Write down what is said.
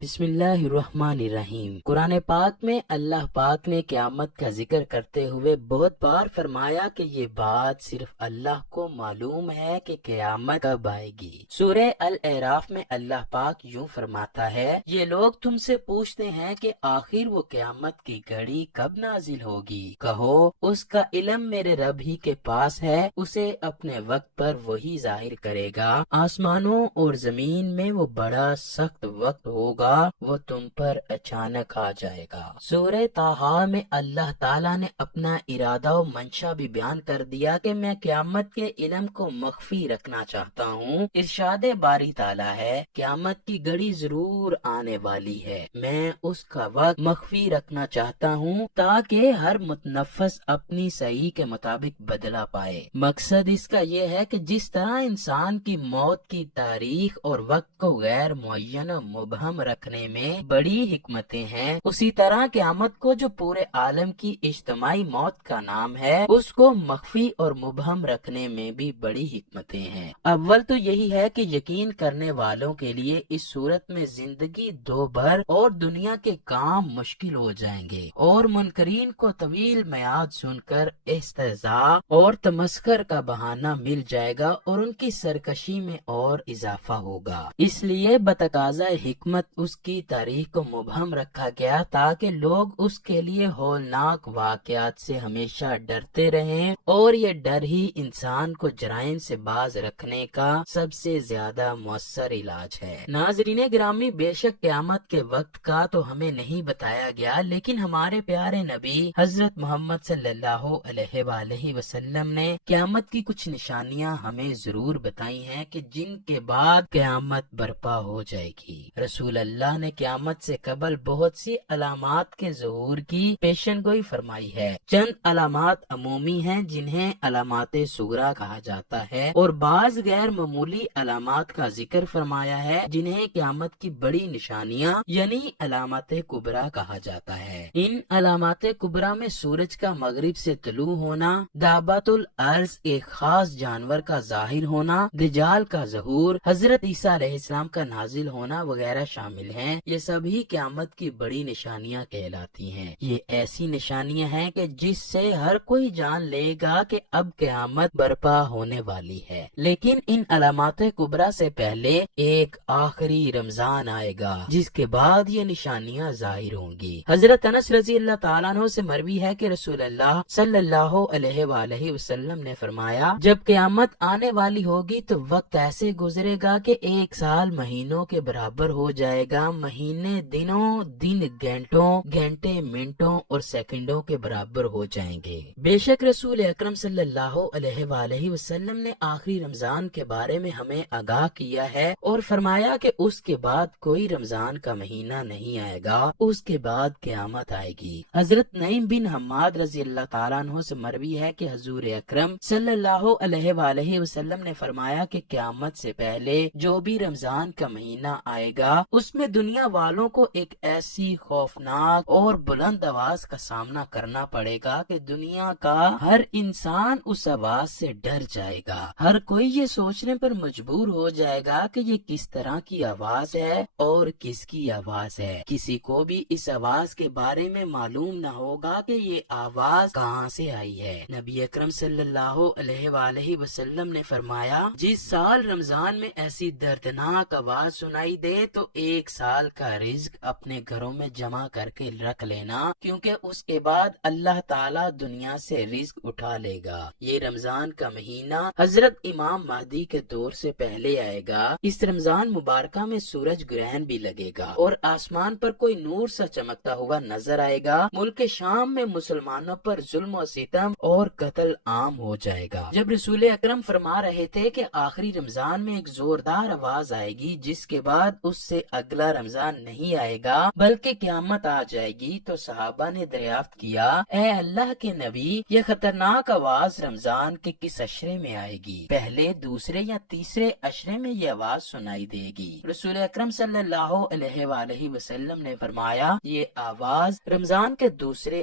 بسم اللہ الرحمن الرحیم۔ قرآن پاک میں اللہ پاک نے قیامت کا ذکر کرتے ہوئے بہت بار فرمایا کہ یہ بات صرف اللہ کو معلوم ہے کہ قیامت کب آئے گی۔ سورہ الاعراف میں اللہ پاک یوں فرماتا ہے، یہ لوگ تم سے پوچھتے ہیں کہ آخر وہ قیامت کی گھڑی کب نازل ہوگی، کہو اس کا علم میرے رب ہی کے پاس ہے، اسے اپنے وقت پر وہی ظاہر کرے گا۔ آسمانوں اور زمین میں وہ بڑا سخت وقت ہوگا، وہ تم پر اچانک آ جائے گا۔ سورہ طٰہٰ میں اللہ تعالیٰ نے اپنا ارادہ و منشا بھی بیان کر دیا کہ میں قیامت کے علم کو مخفی رکھنا چاہتا ہوں۔ ارشاد باری تعالیٰ ہے، قیامت کی گھڑی ضرور آنے والی ہے، میں اس کا وقت مخفی رکھنا چاہتا ہوں تاکہ ہر متنفس اپنی صحیح کے مطابق بدلہ پائے۔ مقصد اس کا یہ ہے کہ جس طرح انسان کی موت کی تاریخ اور وقت کو غیر معین و مبہم رکھنے میں بڑی حکمتیں ہیں، اسی طرح قیامت کو جو پورے عالم کی اجتماعی موت کا نام ہے، اس کو مخفی اور مبہم رکھنے میں بھی بڑی حکمتیں ہیں۔ اول تو یہی ہے کہ یقین کرنے والوں کے لیے اس صورت میں زندگی دو بھر اور دنیا کے کام مشکل ہو جائیں گے، اور منکرین کو طویل میعاد سن کر استہزاء اور تمسخر کا بہانہ مل جائے گا اور ان کی سرکشی میں اور اضافہ ہوگا۔ اس لیے بتقاضۂ حکمت اس کی تاریخ کو مبہم رکھا گیا تاکہ لوگ اس کے لیے ہولناک واقعات سے ہمیشہ ڈرتے رہیں، اور یہ ڈر ہی انسان کو جرائم سے باز رکھنے کا سب سے زیادہ مؤثر علاج ہے۔ ناظرین گرامی، بے شک قیامت کے وقت کا تو ہمیں نہیں بتایا گیا، لیکن ہمارے پیارے نبی حضرت محمد صلی اللہ علیہ وآلہ وسلم نے قیامت کی کچھ نشانیاں ہمیں ضرور بتائی ہیں کہ جن کے بعد قیامت برپا ہو جائے گی۔ رسول اللہ نے قیامت سے قبل بہت سی علامات کے ظہور کی پیشن گوئی فرمائی ہے۔ چند علامات عمومی ہیں جنہیں علامات صغریٰ کہا جاتا ہے، اور بعض غیر معمولی علامات کا ذکر فرمایا ہے جنہیں قیامت کی بڑی نشانیاں یعنی علامات کبریٰ کہا جاتا ہے۔ ان علامات کبریٰ میں سورج کا مغرب سے طلوع ہونا، دابۃ الارض ایک خاص جانور کا ظاہر ہونا، دجال کا ظہور، حضرت عیسیٰ علیہ السلام کا نازل ہونا وغیرہ شامل ہیں۔ یہ سبھی قیامت کی بڑی نشانیاں کہلاتی ہیں۔ یہ ایسی نشانیاں ہیں کہ جس سے ہر کوئی جان لے گا کہ اب قیامت برپا ہونے والی ہے۔ لیکن ان علامات کبریٰ سے پہلے ایک آخری رمضان آئے گا جس کے بعد یہ نشانیاں ظاہر ہوں گی۔ حضرت انس رضی اللہ تعالیٰ عنہ سے مروی ہے کہ رسول اللہ صلی اللہ علیہ وآلہ وسلم نے فرمایا، جب قیامت آنے والی ہوگی تو وقت ایسے گزرے گا کہ ایک سال مہینوں کے برابر ہو جائے گا، مہینے دنوں، دن گھنٹوں، گھنٹے منٹوں اور سیکنڈوں کے برابر ہو جائیں گے۔ بے شک رسول اکرم صلی اللہ علیہ وآلہ وسلم نے آخری رمضان کے بارے میں ہمیں آگاہ کیا ہے اور فرمایا کہ اس کے بعد کوئی رمضان کا مہینہ نہیں آئے گا، اس کے بعد قیامت آئے گی۔ حضرت نعیم بن حماد رضی اللہ تعالیٰ عنہ سے مروی ہے کہ حضور اکرم صلی اللہ علیہ وآلہ وسلم نے فرمایا کہ قیامت سے پہلے جو بھی رمضان کا مہینہ آئے گا اس میں دنیا والوں کو ایک ایسی خوفناک اور بلند آواز کا سامنا کرنا پڑے گا کہ دنیا کا ہر انسان اس آواز سے ڈر جائے گا۔ ہر کوئی یہ سوچنے پر مجبور ہو جائے گا کہ یہ کس طرح کی آواز ہے اور کس کی آواز ہے۔ کسی کو بھی اس آواز کے بارے میں معلوم نہ ہوگا کہ یہ آواز کہاں سے آئی ہے۔ نبی اکرم صلی اللہ علیہ وآلہ وسلم نے فرمایا، جس سال رمضان میں ایسی دردناک آواز سنائی دے تو ایک سال کا رزق اپنے گھروں میں جمع کر کے رکھ لینا، کیونکہ اس کے بعد اللہ تعالیٰ دنیا سے رزق اٹھا لے گا۔ یہ رمضان کا مہینہ حضرت امام مہدی کے دور سے پہلے آئے گا۔ اس رمضان مبارکہ میں سورج گرہن بھی لگے گا اور آسمان پر کوئی نور سا چمکتا ہوا نظر آئے گا۔ ملک شام میں مسلمانوں پر ظلم و ستم اور قتل عام ہو جائے گا۔ جب رسول اکرم فرما رہے تھے کہ آخری رمضان میں ایک زوردار آواز آئے گی جس کے بعد اس سے اگلا رمضان نہیں آئے گا بلکہ قیامت آ جائے گی، تو صحابہ نے دریافت کیا، اے اللہ کے نبی، یہ خطرناک آواز رمضان کے کس عشرے میں آئے گی؟ پہلے، دوسرے یا تیسرے عشرے میں یہ آواز سنائی دے گی؟ رسول اکرم صلی اللہ علیہ وآلہ وسلم نے فرمایا، یہ آواز رمضان کے دوسرے